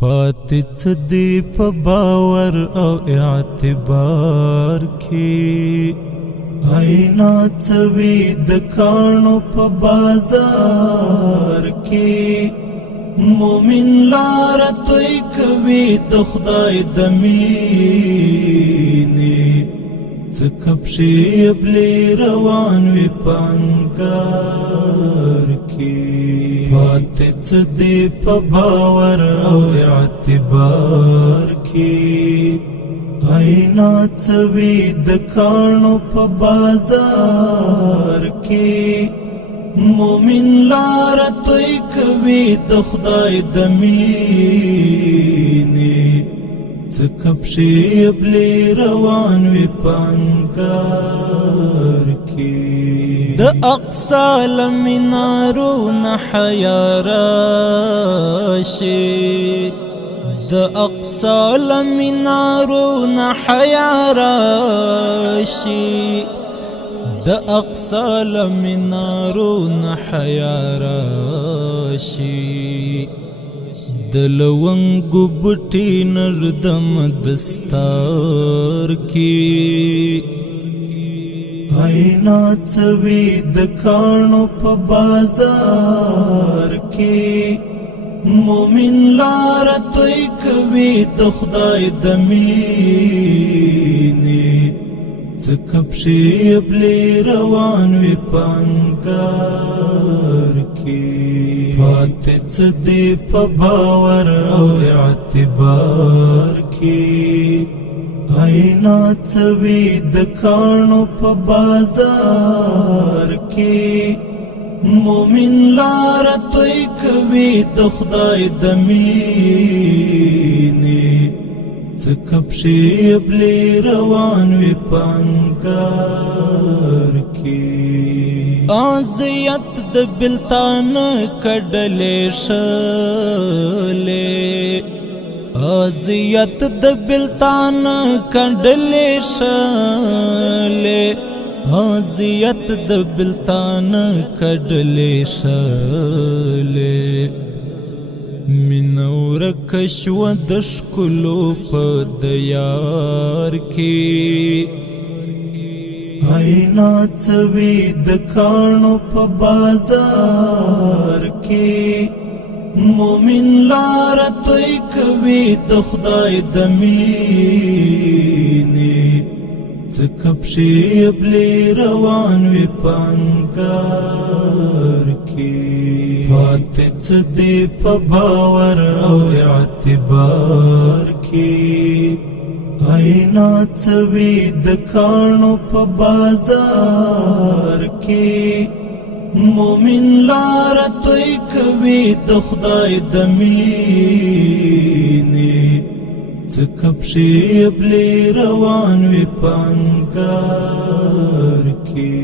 پاتې څه دی په باور او اعتبار کې اینا څه وي د کاڼو په بازار کې مومن لار توی کوي د خدای د مینې څه کپشي ابلي روان وي پانګار کې پاتې څه دی په باور او اعتبار کې اینا څه وي د کاڼو په بازار کې مومن لار توی کوي د خدای د مینې څه کپشي ابلي روان وي پانګار کې د اقصی لمنارونه حیا راشي د اقصی لمنارونه حیا راشي د اقصی لمنارونه حیا راشي د لونګو بوټي نردم دستار کې اینا څه وي د کاڼو په بازار کې مومن لار توی کوي د خدای د مینې څه کپشي ابلي روان وي پانګار کې پاتې څه دی په باور او اعتبار کې اینا څه وي د کاڼو په بازار کې مومن لار توی کوي د خدای د مینې څه کپشي ابلي روان وي پانګار کې اذیت د بلتان کډلې شلې اذیت د بلتان کډلې شلې اذیت د بلتان کډلې شلې منور کشو د شکلو په دیار کې اینا څه وي د کاڼو په بازار کې مومن لار توی کوي د خدای د مینې څه کپشي ابلي روان وي پانګار کې پاتې څه دی په باور او اعتبار کې اینا څه وي د کاڼو په بازار کې مومن لار توی کوي د خدای د مینې څه کپشي ابلي روان وي پانګار کې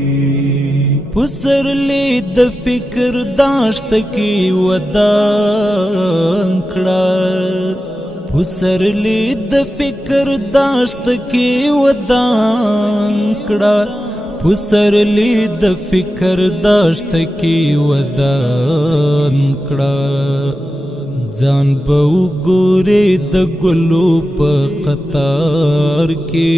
پسرلی د فکر داشت کې ودان کړه پسرلی د فکر داشت کې ودان کړه پسرلی د فکر داشت کې ودان کړه ځان به وګورې د ګلو په قطار کې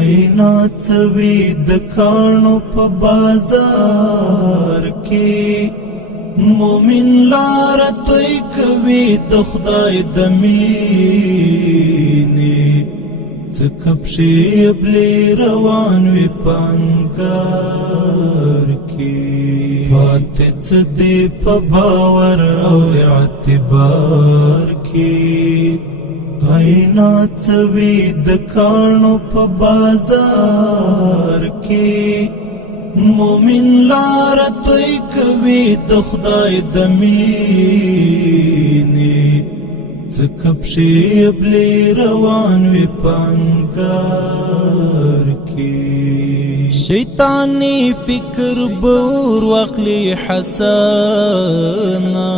اینا څه وي د کاڼو په بازار کې مومن لار توی کوي د خدای د مینې څه کپشي ابلي روان وي پانګار کې پاتې څه دی په باور او اعتبار کې اینا څه وي د کاڼو په بازار کې مومن لار توی کوي د خدای د مینې څه کپشي ابلي روان وي پانګار کې شیطانی فکر بور واخلي حسنا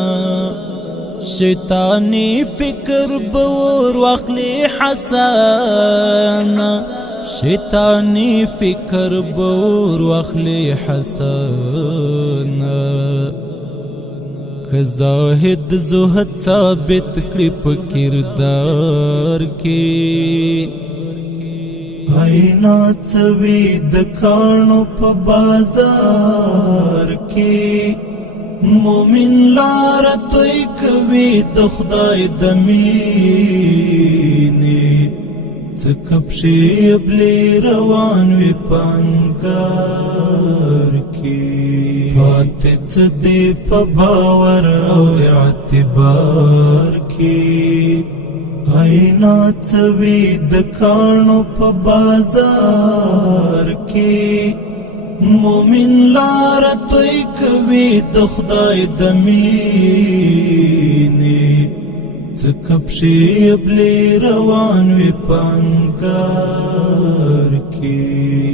شیطانی فکر بور واخلي حسنا شیطانی فکر بور واخلي حسنا که زاهد زهد ثابت کړي په کردار کې اینا څوي د کاڼو په بازار کې مومن لار توی کوي د خدای د مینې څه کپشي ابلي روان وي پنګار کې پاتې څه دې په باور او اعتبار کې اینا څوي د کاڼو په بازار کې مومن لار توی کوي د خدای د مینې څه کپشي ابلي روان وي پنګار کې